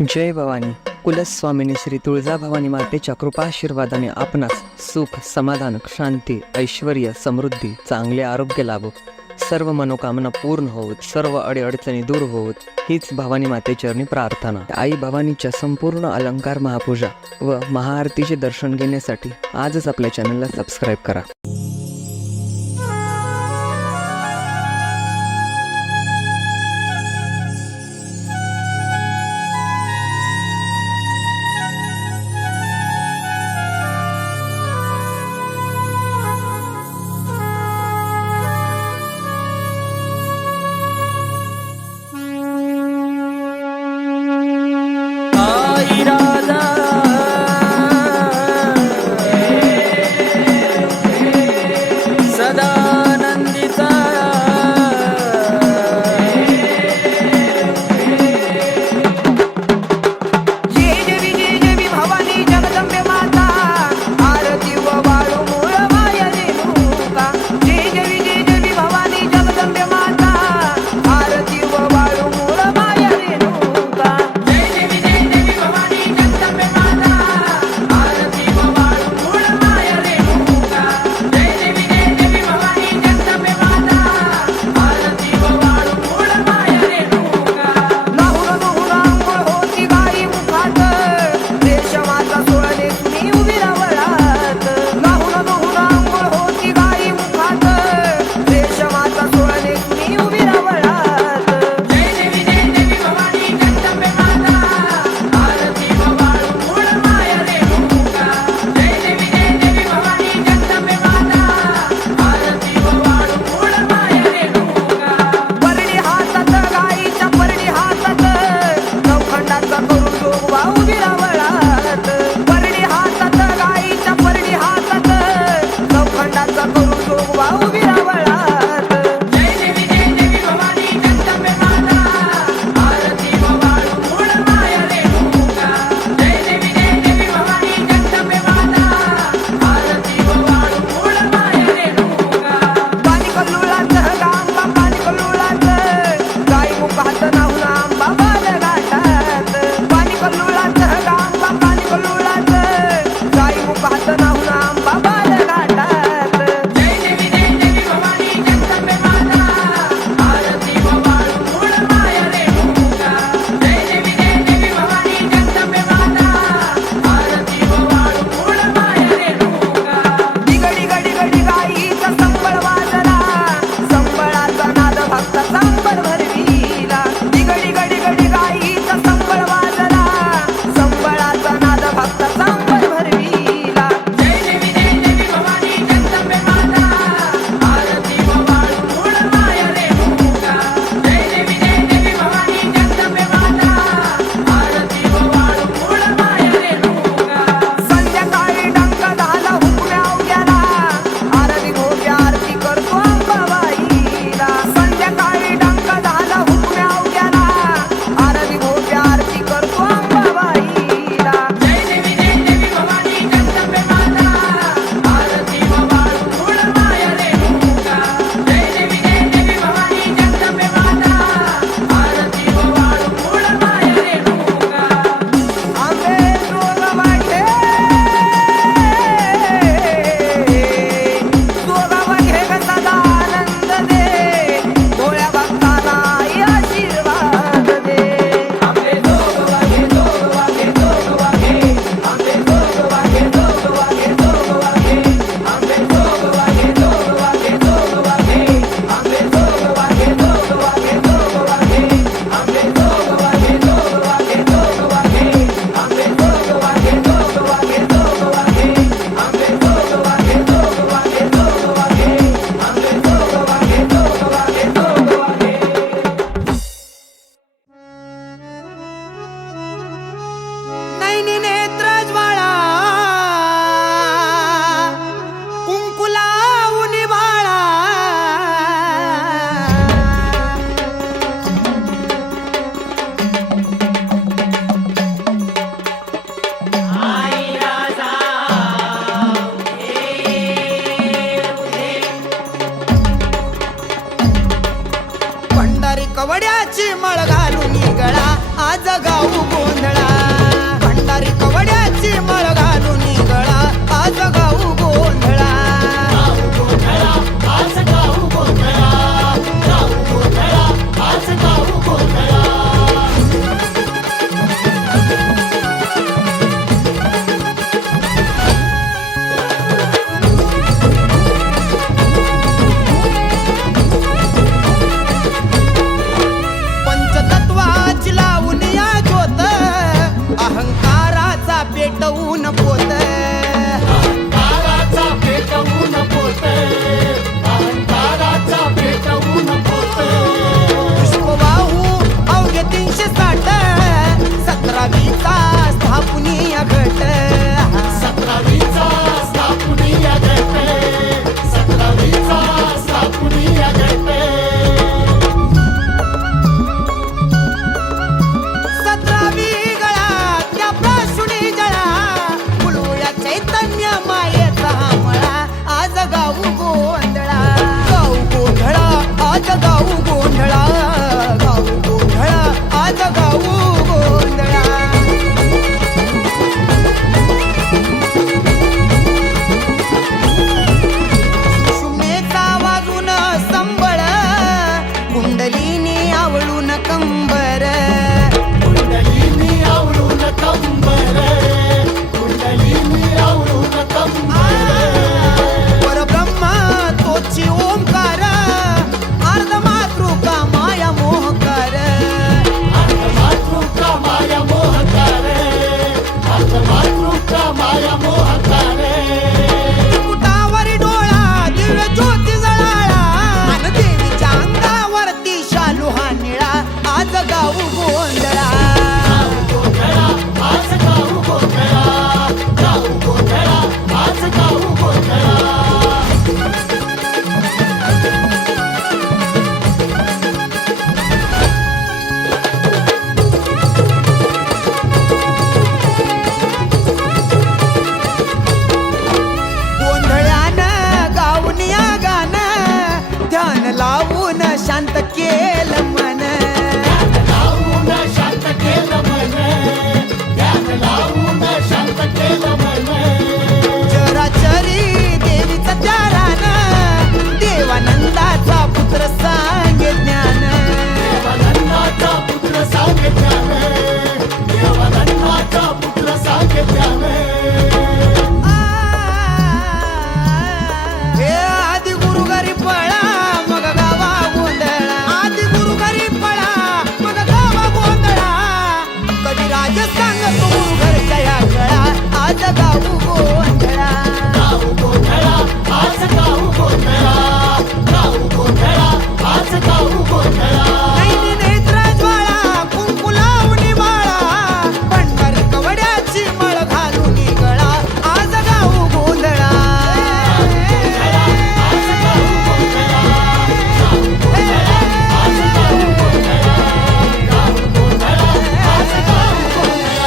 जय भवानी. कुलस्वामिनी श्री तुळजाभवानी मातेच्या कृपाशीर्वादाने आपणास सुख, समाधान, शांती, ऐश्वर्य, समृद्धी, चांगले आरोग्य लाभो, सर्व मनोकामना पूर्ण होत, सर्व अडीअडचणी दूर होत, हीच भवानी मातेचरणी प्रार्थना. आई भवानीच्या संपूर्ण अलंकार महापूजा व महाआरतीचे दर्शन घेण्यासाठी आजच आपल्या चॅनलला सबस्क्राईब करा. पाणी कल्लूळाचं गांबा पाणी कल्लूळ पोत अहंकाराचा पेटवून पोत अहंकाराचा पेटवून पोत पुष्पवाहू अवघे 360 17वीचा स्थापुनीय घट 17वीचा स्थापनीय गट 17वीचा स्थापनीय गट 17वी गळातल्या प्राशुनी जळा मुळूया चैतन्य मायेचा मळा आज गाऊ गोंधळा गाऊ गोंधळा आज गाऊ गोंधळा गाऊ गोंधळा आज गाऊ गोंधळा सुषुम्नेचा वाजून संबळ कुंडलीनी आवळून कंबर कुंडलीनी आवळून कंबर कुंडलीनी आवळून कंबर परब्रह्म तोची ओंकार अर्धमातृका माया मोहकार अर्धमातृका माया मोहकार अर्धमातृका माया मोहकार मुकुटावरी डोळा दिव्य ज्योती जळाळा आणि देवीच्या अंगावरती शालू हा निळा आज गाऊ गोंधळा गोंधळा आज गाऊ गोंधळा गाऊ गोंधळा आज गाऊ गोंधळा गोंधळ्यानं गाऊन या गाणं ध्यान लावून शांत केलं मन लावून शांत केलं मन ध्यान लावून शांत केलं मन चराचरी देवीचं त्यारानं देवानंदाचा पुत्र सांगे ज्ञान देवानंदाचा पुत्र सांगे ज्ञान देवानंदाचा पुत्र सांगे ज्ञान हे आदि गुरु घरी पळा मग गावा गोंधळा आदि गुरु घरी पळा मग गावा गोंधळा कधी राज सांगतो गुरु घरच्या या गळा आज गाऊ गोंधळा गाऊ गोंधळा आज गाऊ गोंधळा गाऊ गोंधळा आज गाऊ गोंधळा नैनी नेत्र ज्वाळा कुंकू लावणी बाळा भंडारी कवड्याची मळ घालून गळा आज गाऊ गोंधळा आज गाऊ गोंधळा गाऊ गोंधळा आज गाऊ गोंधळा गाऊ गोंधळा आज गाऊ गोंधळा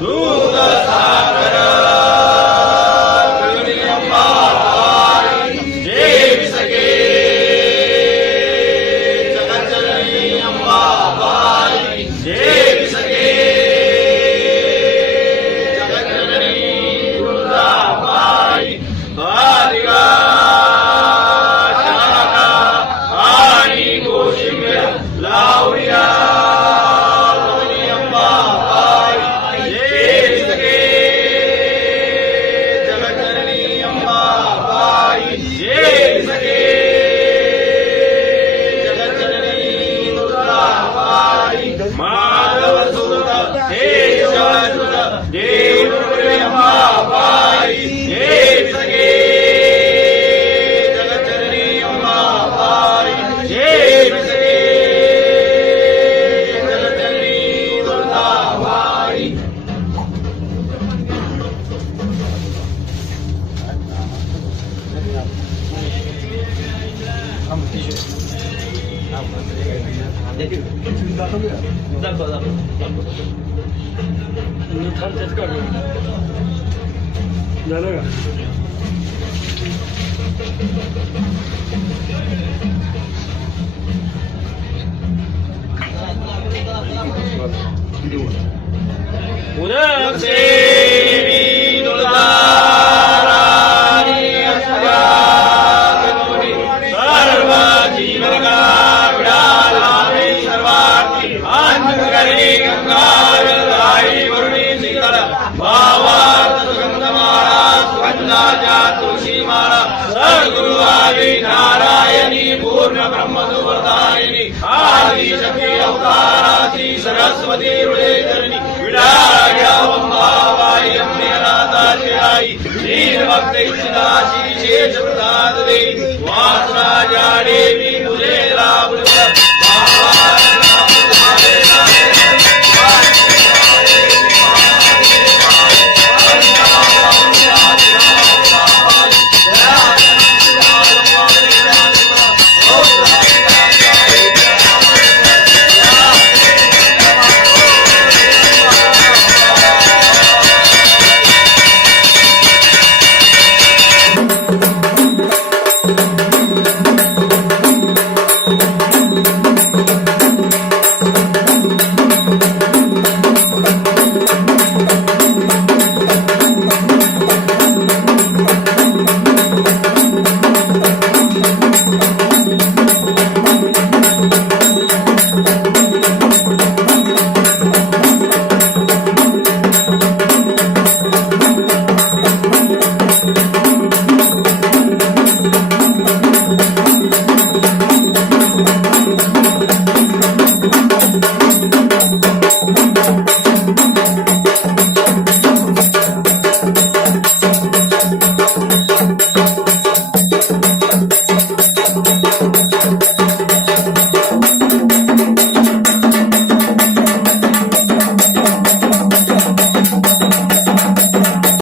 दूध नारायणी पूर्ण ब्रह्मसुवर्धायिनी आदिशक्ती अवताराची सरस्वती हृदयधरणी विडाळ्यावंबाबाई अम्मेनाथाची आई दीन भक्त इच्छिताची शेष प्रसाद देई वासना जाडे